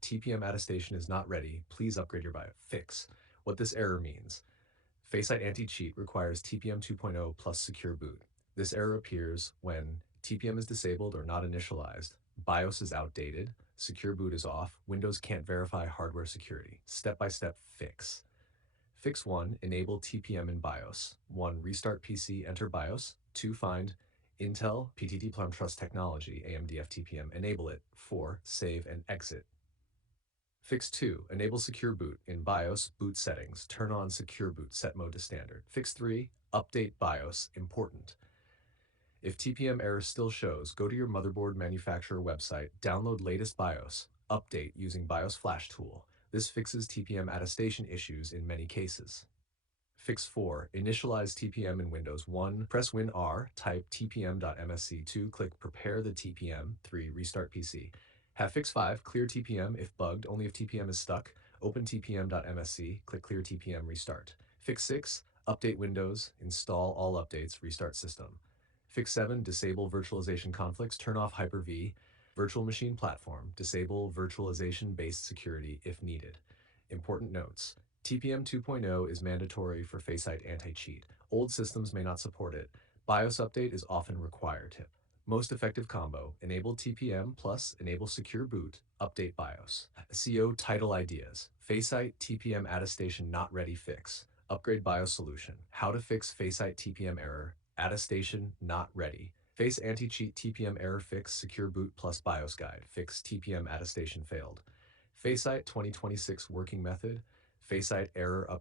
TPM attestation is not ready. Please upgrade your BIOS. Fix. What this error means. FACEIT Anti-Cheat requires TPM 2.0 plus secure boot. This error appears when TPM is disabled or not initialized, BIOS is outdated, secure boot is off, Windows can't verify hardware security. Step-by-step fix. Fix 1. Enable TPM in BIOS. 1. Restart PC, enter BIOS. 2. Find Intel, PTT Plum Trust Technology, AMD FTPM, enable it. 4. Save and exit. Fix 2. Enable secure boot. In BIOS, boot settings, turn on secure boot, set mode to standard. Fix 3. Update BIOS, important. If TPM error still shows, go to your motherboard manufacturer website, download latest BIOS, update using BIOS Flash tool. This fixes TPM attestation issues in many cases. Fix 4. Initialize TPM in Windows 1. Press Win R, type tpm.msc. 2. Click Prepare the TPM. 3. Restart PC. Have Fix 5. Clear TPM if bugged, only if TPM is stuck. Open tpm.msc. Click Clear TPM, restart. Fix 6. Update Windows. Install all updates. Restart system. Fix 7. Disable virtualization conflicts. Turn off Hyper-V. Virtual machine platform. Disable virtualization-based security if needed. Important notes. TPM 2.0 is mandatory for FACEIT Anti-Cheat. Old systems may not support it. BIOS update is often required. Tip. Most effective combo. Enable TPM plus enable secure boot. Update BIOS. SEO title ideas. FACEIT TPM attestation not ready fix. Upgrade BIOS solution. How to fix FACEIT TPM error. Attestation not ready. Face anti-cheat TPM error fix secure boot plus BIOS guide. Fix TPM attestation failed. FACEIT 2026 working method. FACEIT error update.